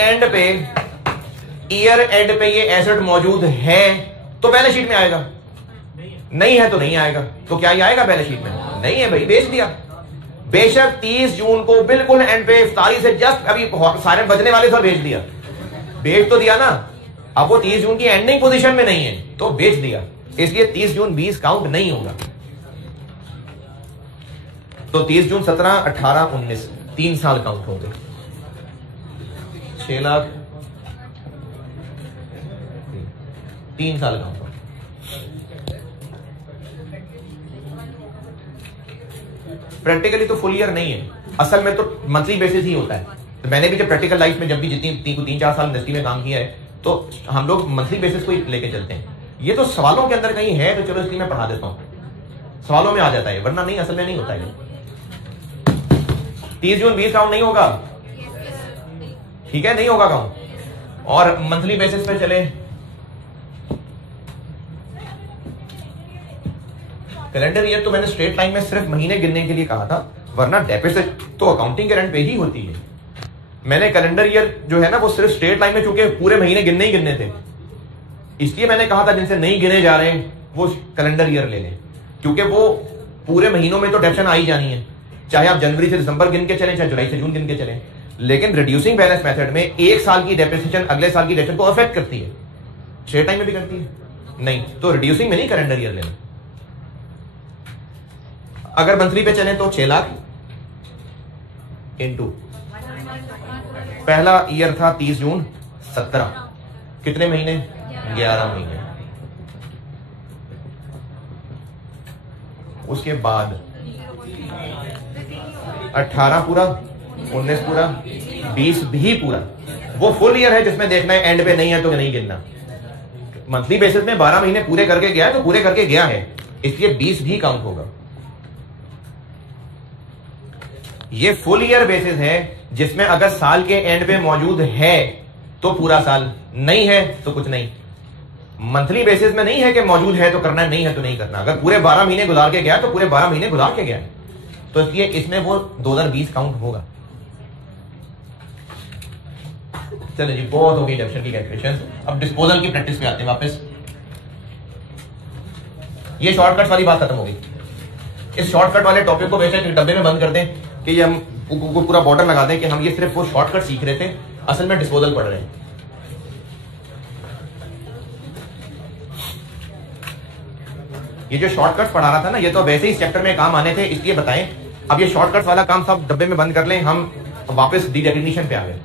एंड पे ये एसेट मौजूद है तो बैलेंस शीट में आएगा, नहीं है तो नहीं आएगा। तो क्या ये आएगा बैलेंस शीट में? नहीं है भाई, बेच दिया। बेशक 30 जून को बिल्कुल एंड पे इफ्तारी से जस्ट अभी सारे बजने वाले थे, बेच दिया। बेच तो दिया ना, अब वो 30 जून की एंडिंग पोजीशन में नहीं है तो बेच दिया, इसलिए 30 जून 20 काउंट नहीं होगा। तो 30 जून 17, 18, 19 3 साल काउंट होंगे। 6 लाख 3 साल काउंट होंगे। प्रैक्टिकली तो फुल ईयर नहीं है, असल में तो मंथली बेसिस ही होता है। तो मैंने भी जब प्रैक्टिकल लाइफ में जब भी जितनी 3-4 साल इंडस्ट्री में काम किया है तो हम लोग मंथली बेसिस को ही लेके चलते हैं। ये तो सवालों के अंदर कहीं है तो चलो इसलिए मैं पढ़ा देता हूं, सवालों में आ जाता है, वरना नहीं, असल में नहीं होता है। 30 जून 20 काउंट नहीं होगा, ठीक है, नहीं होगा काउंट। और मंथली बेसिस पे चले, कैलेंडर ईयर तो मैंने स्ट्रेट लाइन में सिर्फ महीने गिनने के लिए कहा था, वरना डेफिसिट तो अकाउंटिंग के एंड पे ही होती है। मैंने कैलेंडर ईयर जो है ना वो सिर्फ स्ट्रेट लाइन में, चूंकि पूरे महीने गिनने ही गिनने थे, इसलिए मैंने कहा था जिनसे नहीं गिने जा रहे हैं वो कैलेंडर ईयर ले लें, क्योंकि वो पूरे महीनों में तो डेप्शन आ ही जानी है, चाहे आप जनवरी से दिसंबर गिन के चलें, चाहे जुलाई से जून गिन के चलें। लेकिन रिड्यूसिंग बैलेंस मेथड में एक साल की डेप्रिसिएशन अगले साल की डेप्शन को अफेक्ट करती है, स्ट्रेट लाइन में भी करती है नहीं, तो रिड्यूसिंग में नहीं कैलेंडर ईयर लेना। अगर मंथली पे चलें तो 6 लाख इनटू पहला ईयर था 30 जून 17, कितने महीने? 11 महीने। उसके बाद 18 पूरा, 19 पूरा, 20 भी पूरा। वो फुल ईयर है जिसमें देखना है एंड पे नहीं है तो नहीं गिनना। मंथली बेसिस में 12 महीने पूरे करके गया है तो पूरे करके गया है, इसलिए 20 भी काउंट होगा। ये फुल ईयर बेसिस है जिसमें अगर साल के एंड पे मौजूद है तो पूरा साल, नहीं है तो कुछ नहीं। मंथली बेसिस में नहीं है कि मौजूद है तो करना है, नहीं है तो नहीं करना। अगर पूरे 12 महीने गुजार के गया तो पूरे 12 महीने गुजार के गया, तो इसलिए इसमें वो 2020 काउंट होगा। चलो जी, बहुत हो गई डेप्शन की कैलकुलेशन। अब डिस्पोजल की प्रैक्टिस पे आते हैं वापस। ये शॉर्टकट वाली बात खत्म हो गई। इस शॉर्टकट वाले टॉपिक को बेशक डब्बे में बंद कर दें कि ये हम पूरा बॉर्डर लगा दें कि हम ये सिर्फ वो शॉर्टकट सीख रहे थे, असल में डिस्पोजल पढ़ रहे हैं। ये जो शॉर्टकट्स पढ़ा रहा था ना, ये तो वैसे ही इस चैप्टर में काम आने थे, इसलिए बताएं। अब ये शॉर्टकट्स वाला काम सब डब्बे में बंद कर लें, हम वापस डिडेफिनिशन पे आ गए।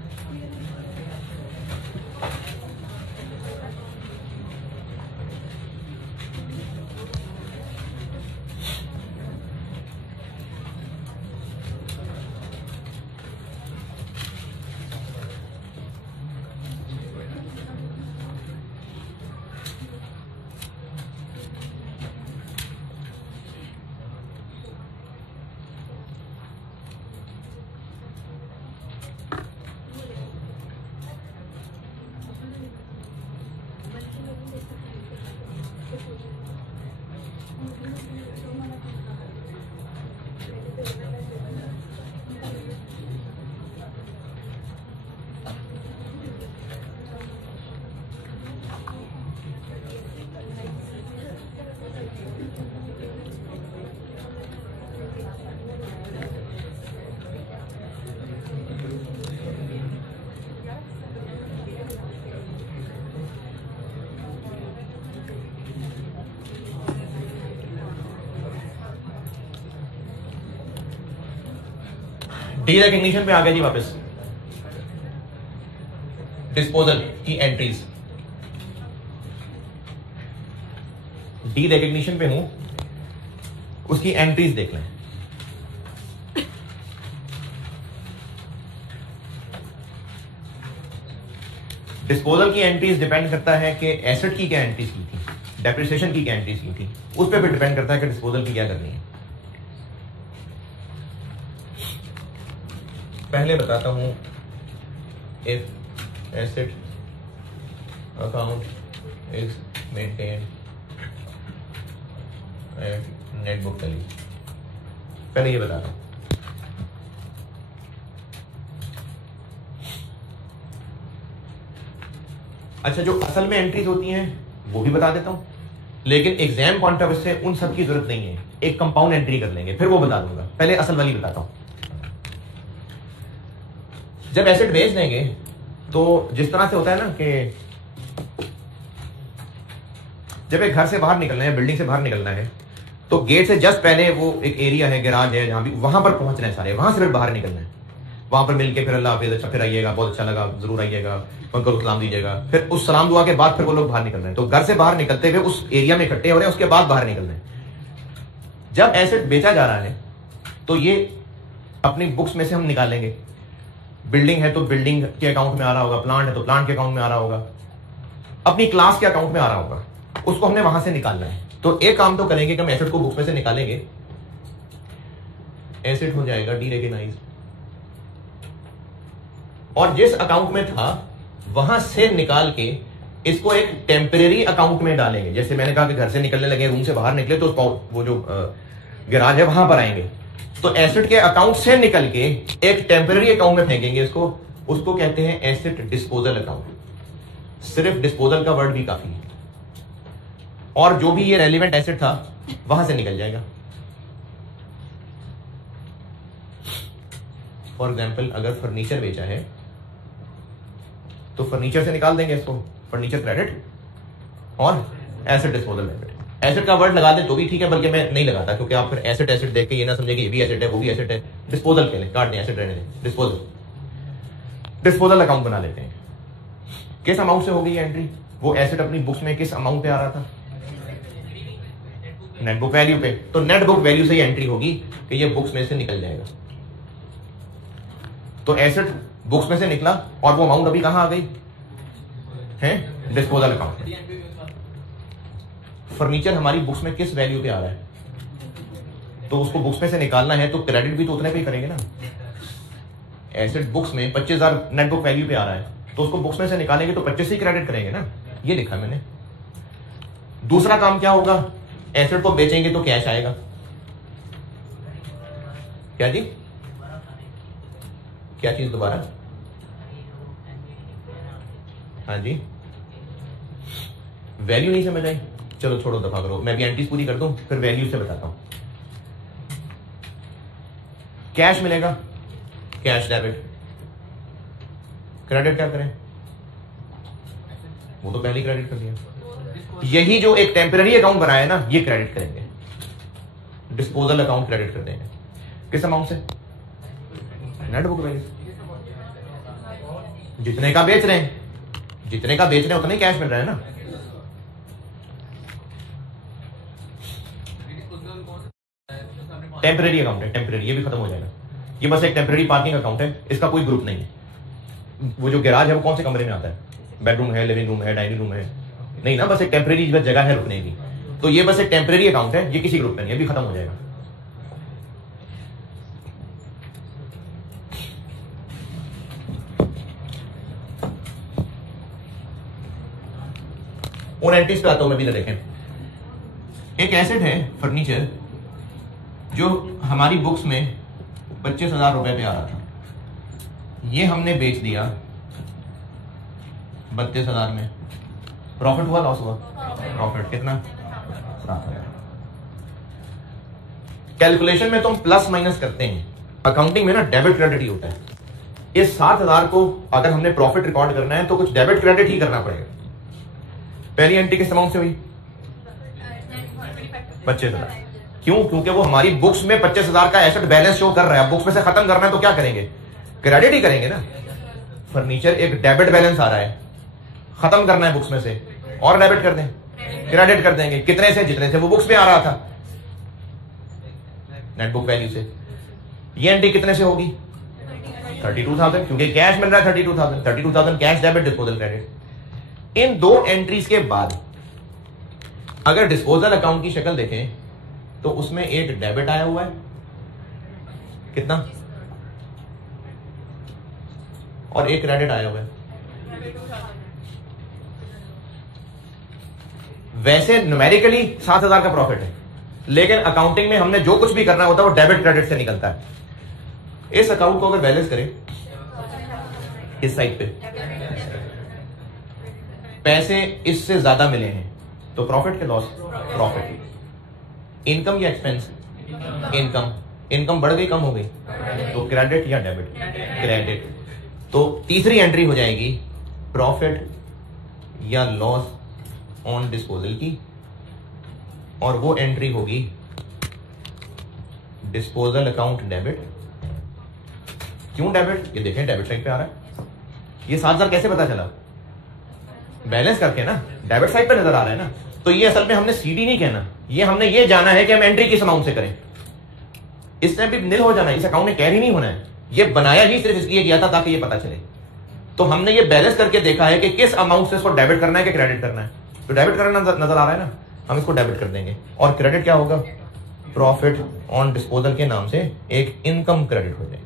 डी रिकग्निशन पे आ गया जी वापस, डिस्पोजल की एंट्रीज। डी रिकग्निशन पे हूं, उसकी एंट्रीज देख लें। डिस्पोजल की एंट्रीज डिपेंड करता है कि एसेट की क्या एंट्रीज की थी, डेप्रिसिएशन की क्या एंट्रीज की थी, उस पर भी डिपेंड करता है कि डिस्पोजल की क्या करनी है। पहले बताता हूं, if asset account is maintain at net book value, पहले ये बताता हूं। अच्छा, जो असल में एंट्रीज होती हैं वो भी बता देता हूं, लेकिन एग्जाम पॉइंट ऑफ व्यू से उन सब की जरूरत नहीं है, एक कंपाउंड एंट्री कर लेंगे, फिर वो बता दूंगा। पहले असल वाली बताता हूं। जब एसेट बेच देंगे तो जिस तरह से होता है ना कि जब एक घर से बाहर निकलना है, बिल्डिंग से बाहर निकलना है, तो गेट से जस्ट पहले वो एक एरिया है, गैराज है, जहां भी, वहां पर पहुंचना है सारे, वहां से फिर बाहर निकलना है, वहां पर मिलके फिर अल्लाह हाफिज़, अच्छा फिर आइएगा, बहुत अच्छा लगा, जरूर आइएगा, उनको सलाम दीजिएगा, फिर उस सलाम दुआ के बाद फिर वो लोग बाहर निकल रहे हैं। तो घर से बाहर निकलते हुए उस एरिया में इकट्ठे हो रहे हैं, उसके बाद बाहर निकल रहे हैं। जब एसेट बेचा जा रहा है तो ये अपनी बुक्स में से हम निकालेंगे। बिल्डिंग है तो बिल्डिंग के अकाउंट में आ रहा होगा, प्लांट है तो प्लांट के अकाउंट में आ रहा होगा, अपनी क्लास के अकाउंट में आ रहा होगा, उसको हमने वहां से निकालना है। तो एक काम तो करेंगे कि हम एसेट को बुक्स में से निकालेंगे, एसेट हो जाएगा डी रिकग्नाइज, और जिस अकाउंट में था वहां से निकाल के इसको एक टेम्परेरी अकाउंट में डालेंगे। जैसे मैंने कहा कि घर से निकलने लगे, रूम से बाहर निकले, तो वो जो गैराज है वहां पर आएंगे, तो एसेट के अकाउंट से निकल के एक टेम्परेरी अकाउंट में फेंकेंगे इसको, उसको कहते हैं एसेट डिस्पोजल अकाउंट। सिर्फ डिस्पोजल का वर्ड भी काफी है, और जो भी ये रेलिवेंट एसेट था वहां से निकल जाएगा। फॉर एग्जाम्पल, अगर फर्नीचर बेचा है तो फर्नीचर से निकाल देंगे इसको, फर्नीचर क्रेडिट और एसेट डिस्पोजल डेबिट। एसेट का वर्ड लगा दे तो भी ठीक है, बल्कि मैं नहीं लगाता, क्योंकि आप फिर एसेट एसेट देख के ये ना समझे कि ये भी एसेट है वो भी एसेट है। डिस्पोजल के लिए काट दें, एसेट रहने दें, डिस्पोजल अकाउंट बना लेते हैं। किस अमाउंट से हो गई एंट्री? वो एसेट अपनी बुक्स में किस अमाउंट पे आ रहा था? नेट बुक वैल्यू पे। तो नेट बुक वैल्यू से ही एंट्री होगी कि ये बुक्स में से निकल जाएगा। तो एसेट बुक्स में से निकला और वो अमाउंट अभी कहां आ गई है? Disposal account. फर्नीचर हमारी बुक्स में किस वैल्यू पे आ रहा है, तो उसको बुक्स में से निकालना है, तो क्रेडिट भी तो उतने पे ही करेंगे ना। एसेट बुक्स में 25,000 नेट बुक वैल्यू पे आ रहा है, तो उसको बुक्स में से निकालेंगे तो 25 ही क्रेडिट करेंगे ना। ये लिखा मैंने। दूसरा काम क्या होगा? एसेट को बेचेंगे तो कैश आएगा। क्या जी? क्या चीज दोबारा? हाँ जी, वैल्यू नहीं समझ आई? चलो छोड़ो, दफा करो, मैं भी एंट्रीज पूरी कर दूं, फिर वैल्यू से बताता हूं। कैश मिलेगा, कैश डेबिट। क्रेडिट क्या करें? वो तो पहले क्रेडिट कर दिया। यही जो एक टेम्पररी अकाउंट बनाया है ना, ये क्रेडिट करेंगे। डिस्पोजल अकाउंट क्रेडिट कर देंगे। किस अमाउंट से? Net book value. जितने का बेच रहे हैं, जितने का बेच रहे हैं उतने कैश मिल रहा है ना। टेम्पररी अकाउंट है, टेम्पररी, ये भी खत्म हो जाएगा। ये बस एक टेम्पररी पार्किंग अकाउंट है, इसका कोई ग्रुप नहीं है। वो जो गैराज है वो कौन से कमरे में आता है? बेडरूम है, लिविंग रूम है, डाइनिंग रूम है? नहीं ना, बस एक टेम्पररी जगह है रुकने की। तो ये बस एक टेम्पररी अकाउंट है, ये किसी ग्रुप में नहीं, ये भी खत्म हो जाएगा। और एंट्रीज पे आता हूं मैं भी, देखें। एक एसेट है फर्नीचर जो हमारी बुक्स में 25,000 रुपए पे आ रहा था, ये हमने बेच दिया 32,000 में। प्रॉफिट हुआ, लॉस हुआ? प्रॉफिट कितना? 7,000। कैलकुलेशन में तो हम प्लस माइनस करते हैं, अकाउंटिंग में ना डेबिट क्रेडिट ही होता है। इस 7,000 को अगर हमने प्रॉफिट रिकॉर्ड करना है तो कुछ डेबिट क्रेडिट ही करना पड़ेगा। पहली एंट्री किस अमाउंट से हुई? 25,000। क्यों? क्योंकि वो हमारी बुक्स में 25,000 का एसेट बैलेंस शो कर रहा है। बुक्स में से खत्म करना है तो क्या करेंगे? क्रेडिट ही करेंगे ना। फर्नीचर एक डेबिट बैलेंस आ रहा है, खत्म करना है बुक्स में से, और डेबिट कर दें, क्रेडिट कर देंगे। कितने से? जितने से वो बुक्स में आ रहा था, नेट बुक वैल्यू से। ये एंट्री कितने से होगी? 32,000, क्योंकि कैश मिल रहा है 32,000 कैश डेबिट, डिस्पोजल क्रेडिट। इन दो एंट्रीज के बाद अगर डिस्पोजल अकाउंट की शक्ल देखें तो उसमें एक डेबिट आया हुआ है, कितना, और एक क्रेडिट आया हुआ है। वैसे न्यूमेरिकली 7,000 का प्रॉफिट है, लेकिन अकाउंटिंग में हमने जो कुछ भी करना होता है वो डेबिट क्रेडिट से निकलता है। इस अकाउंट को अगर बैलेंस करें इस साइड पे, पैसे इससे ज्यादा मिले हैं तो प्रॉफिट के लॉस? प्रॉफिट। इनकम या एक्सपेंस? इनकम। इनकम बढ़ गई, कम हो गई, तो क्रेडिट या डेबिट? क्रेडिट। तो तीसरी एंट्री हो जाएगी प्रॉफिट या लॉस ऑन डिस्पोजल की, और वो एंट्री होगी डिस्पोजल अकाउंट डेबिट। क्यों डेबिट? ये देखें डेबिट साइड पे आ रहा है। ये 7,000 कैसे पता चला? बैलेंस करके ना, डेबिट साइड पे नजर आ रहा है ना। तो ये असल में हमने सीडी नहीं कहना, ये हमने ये जाना है कि हम एंट्री किस अमाउंट से करें। इसने भी निल हो जाना है, इस अकाउंट में कैरी नहीं होना है। ये बनाया ही सिर्फ इसलिए किया था ताकि ये पता चले। तो हमने ये बैलेंस करके देखा है कि किस अमाउंट से इसको डेबिट करना है कि क्रेडिट करना है। तो डेबिट करना नजर आ रहा है ना, हम इसको डेबिट कर देंगे। और क्रेडिट क्या होगा? प्रॉफिट ऑन डिस्पोजल के नाम से एक इनकम क्रेडिट हो जाएगी।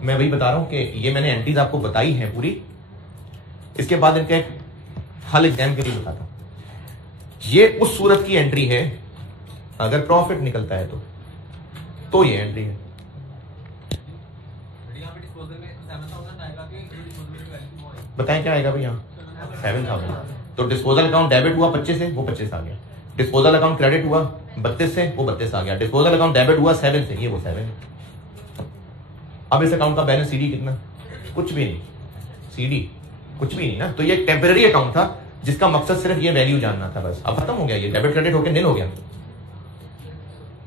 मैं वही बता रहा हूं कि ये मैंने एंट्रीज आपको बताई हैं पूरी। इसके बाद इनका एक हल एग्जाम के लिए बताता हूं। ये उस सूरत की एंट्री है अगर प्रॉफिट निकलता है तो ये एंट्री है। बताएं क्या आएगा भाई? यहाँ 7,000। तो डिस्पोजल अकाउंट डेबिट हुआ 25 से, वो 25 आ गया। डिस्पोजल अकाउंट क्रेडिट हुआ 32 से, वो 32 आ गया। डिस्पोजल अकाउंट डेबिट हुआ 7 से, ये वो 7 है। अब इस अकाउंट का बैलेंस सीडी कितना? कुछ भी नहीं, सीडी कुछ भी नहीं ना। तो ये एक टेम्पररी अकाउंट था जिसका मकसद सिर्फ ये वैल्यू जानना था, बस। अब खत्म हो गया, ये डेबिट क्रेडिट होकर निल हो गया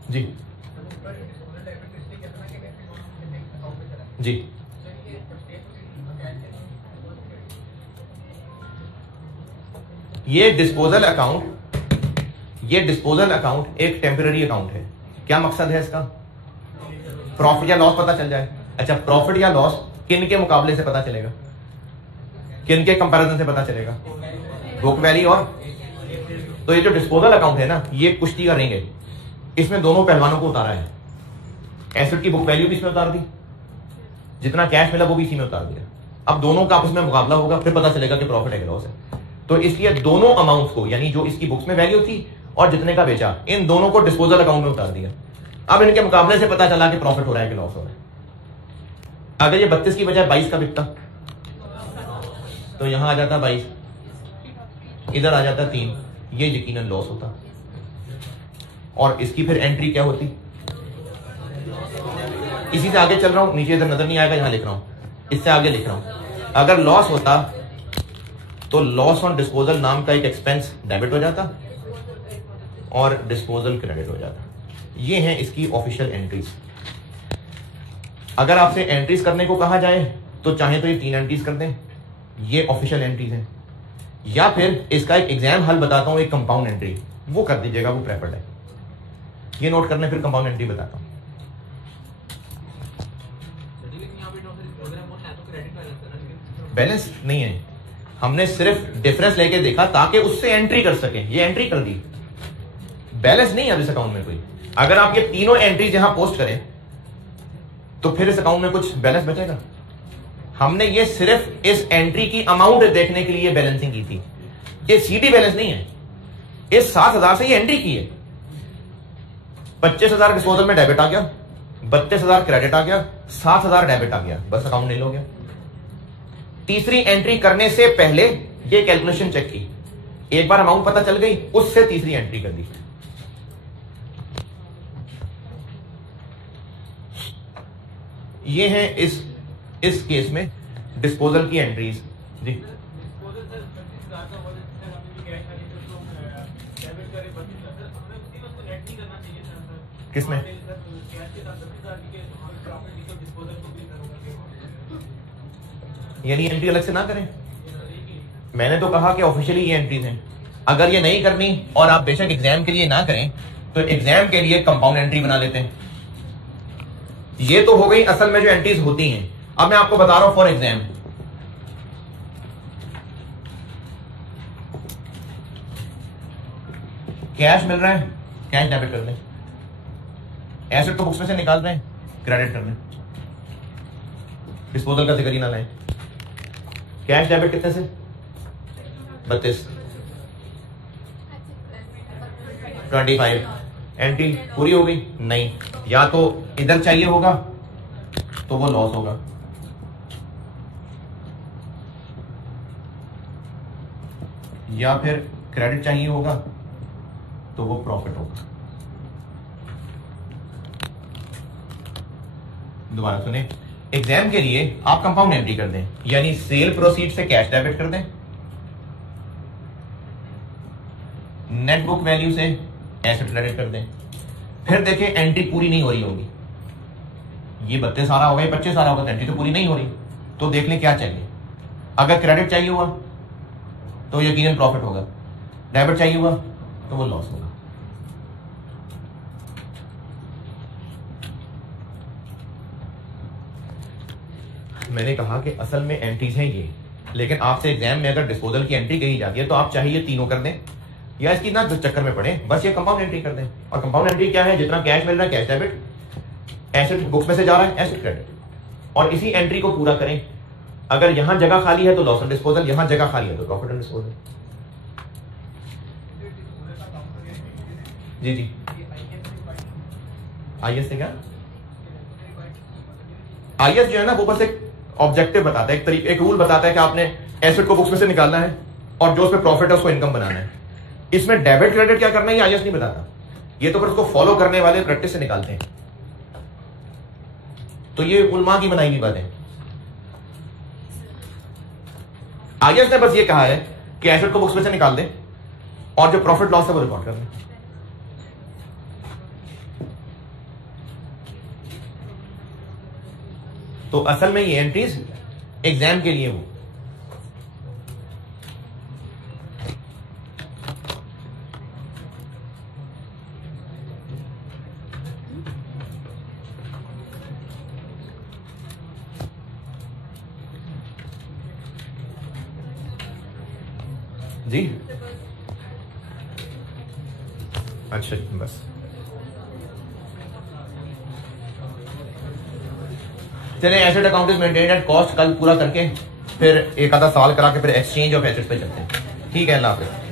जी। जी ये डिस्पोजल अकाउंट एक टेम्पररी अकाउंट है। क्या मकसद है इसका? प्रॉफिट या लॉस पता चल जाए। अच्छा, प्रॉफिट या लॉस किन के मुकाबले से पता चलेगा? किन के कंपैरिजन से पता चलेगा? बुक वैल्यू और। तो ये जो डिस्पोजल अकाउंट है ना, ये कुश्ती का रिंग है। इसमें दोनों पहलवानों को उतारा है। एसेट की बुक वैल्यू भी इसमें उतार दी, जितना कैश मिला वो भी इसी में उतार दिया। अब दोनों का आपस में मुकाबला होगा, फिर पता चलेगा कि प्रॉफिट है कि लॉस है। तो इसलिए दोनों अमाउंट्स को, यानी जो इसकी बुक्स में वैल्यू थी और जितने का बेचा, इन दोनों को डिस्पोजल अकाउंट में उतार दिया। अब इनके मुकाबले से पता चला कि प्रॉफिट हो रहा है कि लॉस हो रहा है। अगर ये 32 की बजाय 22 का बिकता तो यहां आ जाता 22, इधर आ जाता 3, ये यकीनन लॉस होता। और इसकी फिर एंट्री क्या होती? इसी से आगे चल रहा हूं, नीचे इधर नजर नहीं आएगा, यहां लिख रहा हूं, इससे आगे लिख रहा हूं। अगर लॉस होता तो लॉस ऑन डिस्पोजल नाम का एक एक्सपेंस डेबिट हो जाता और डिस्पोजल क्रेडिट हो जाता। ये हैं इसकी ऑफिशियल एंट्रीज। अगर आपसे एंट्रीज करने को कहा जाए तो चाहे तो ये 3 एंट्रीज कर दें, ये ऑफिशियल एंट्रीज हैं, या फिर इसका एक एग्जाम हल बताता हूं, एक कंपाउंड एंट्री, वो कर दीजिएगा, वो प्रेफर्ड है। ये नोट करने, फिर कंपाउंड एंट्री बताता हूं। बैलेंस नहीं है, हमने सिर्फ डिफरेंस लेके देखा ताकि उससे एंट्री कर सके। ये एंट्री कर दी, बैलेंस नहीं है अब इस अकाउंट में कोई। अगर आप ये तीनों एंट्रीज यहां पोस्ट करें तो फिर इस अकाउंट में कुछ बैलेंस बचेगा? हमने ये सिर्फ इस एंट्री की अमाउंट देखने के लिए बैलेंसिंग की थी। ये सीडी बैलेंस नहीं है। इस 7,000 से ये एंट्री की है। 25,000 डिस्पोजल में डेबिट आ गया, 32,000 क्रेडिट आ गया, 7,000 डेबिट आ गया, बस अकाउंट नहीं हो गया। तीसरी एंट्री करने से पहले ये कैलकुलेशन चेक की, एक बार अमाउंट पता चल गई, उससे तीसरी एंट्री कर दी। ये है इस केस में डिस्पोजल की एंट्रीज जी। किसमें? यानी एंट्री अलग से ना करें? मैंने तो कहा कि ऑफिशियली ये एंट्रीज हैं। अगर ये नहीं करनी और आप बेशक एग्जाम के लिए ना करें तो एग्जाम के लिए कंपाउंड एंट्री बना लेते हैं। ये तो हो गई असल में जो एंट्रीज होती हैं। अब मैं आपको बता रहा हूं फॉर एग्जाम, कैश मिल रहा है, कैश डेबिट कर लें। एसेट को बुक्स में से निकाल रहे हैं, क्रेडिट कर लें। डिस्पोजल का जिक्र ही ना लाएं। कैश डेबिट कितने से? 32, 25। एंट्री पूरी हो गई? नहीं। या तो इधर चाहिए होगा तो वो लॉस होगा, या फिर क्रेडिट चाहिए होगा तो वो प्रॉफिट होगा। दोबारा सुने, एग्जाम के लिए आप कंपाउंड एंट्री कर दें, यानी सेल प्रोसीड से कैश डेबिट कर दें, नेट बुक वैल्यू से एसेट क्रेडिट कर दें। फिर देखें एंट्री पूरी नहीं हो रही होगी, ये 32 आ रहा होगा, ये 25 आ रहा होगा, तो एंट्री तो पूरी नहीं हो रही। तो देख लें क्या चाहिए। अगर क्रेडिट चाहिए हुआ तो यकीनन प्रॉफिट होगा, डेबिट चाहिए हुआ तो वो लॉस होगा। मैंने कहा कि असल में एंट्रीज हैं ये, लेकिन आपसे एग्जाम में अगर डिस्पोजल की एंट्री कही जाती है तो आप चाहे ये तीनों कर दें या इसकी ना चक्कर में पड़े, बस ये कंपाउंड एंट्री कर दें। और कंपाउंड एंट्री क्या है? जितना कैश मिल रहा है कैश डेबिट, एसेट बुक्स में से जा रहा है एसेट क्रेडिट, और इसी एंट्री को पूरा करें। अगर यहां जगह खाली है तो लॉस ऑन डिस्पोजल, यहां जगह खाली है तो प्रॉफिट ऑन डिस्पोजल। जी जी, आईएस से क्या? आईएस जो है ना वो बस एक ऑब्जेक्टिव बताता है, एक रूल बताता है कि आपने एसेट को बुक्स में से निकालना है और जो उसमें प्रॉफिट है उसको इनकम बनाना है। इसमें डेबिट क्रेडिट क्या करना है ये आईएस नहीं बताता, ये तो फिर उसको फॉलो करने वाले प्रैक्टिस से निकालते हैं। तो ये उलमा की बनाई हुई बात है। आईएस ने बस ये कहा है कि एसेट को बुक्स में से निकाल दे और जो प्रॉफिट लॉस है वो रिकॉर्ड कर दे। तो असल में ये एंट्रीज एग्जाम के लिए हो। जी अच्छा बस चले, asset account is maintained at cost कल पूरा करके फिर एक आधा साल करा के फिर एक्सचेंज ऑफ एसेट्स पे चलते हैं। ठीक है, अल्लाह हाफिज़।